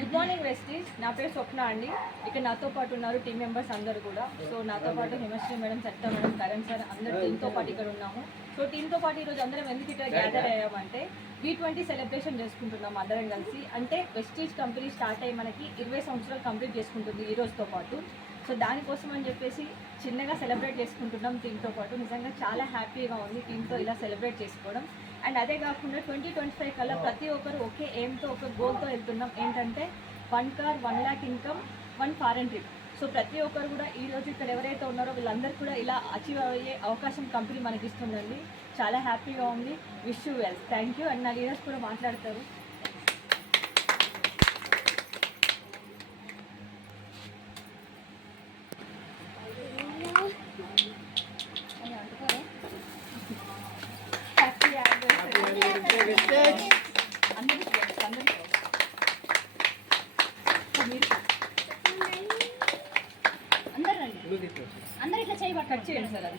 Good morning Vestige. నా పేరు స్వప్న అండి. ఇక్కడ నాతో పాటు ఉన్నారు టీమ్ మెంబర్స్ అందరూ కూడా. సో నాతో పాటు హిమశ్రీ మేడం, సత్తా మేడం, కరణ్ సార్ అందరు టీంతో పాటు ఇక్కడ ఉన్నాము. సో టీంతో పాటు ఈరోజు అందరం ఎందుకు ఇక్కడ గ్యాదర్ అయ్యామంటే V20 సెలబ్రేషన్ చేసుకుంటున్నాం అందరం కలిసి. అంటే వెస్టీజ్ కంపెనీ స్టార్ట్ అయ్యి మనకి 20 సంవత్సరాలు కంప్లీట్ చేసుకుంటుంది ఈ రోజుతో పాటు. సో దానికోసం అని చెప్పేసి చిన్నగా సెలబ్రేట్ చేసుకుంటున్నాం టీంతో పాటు. నిజంగా చాలా హ్యాపీగా ఉంది టీంతో ఇలా సెలబ్రేట్ చేసుకోవడం. అండ్ అదే కాకుండా 2025 కల్లా ప్రతి ఒక్కరు ఒకే ఎయిమ్తో, ఒక గోల్తో వెళ్తున్నాం. ఏంటంటే 1 car, 1 lakh income, 1 foreign trip. So ప్రతి ఒక్కరు కూడా ఈరోజు ఇక్కడ ఎవరైతే ఉన్నారో వీళ్ళందరూ కూడా ఇలా అచీవ్ అయ్యే అవకాశం కంపెనీ మనకి ఇస్తుందండి. చాలా హ్యాపీగా ఉంది. Wish you well. Thank you. And నా లీడర్స్ కూడా మాట్లాడతారు. అందరూ ఇట్లా చేయబట్టి కట్ చేయండి సార్. అది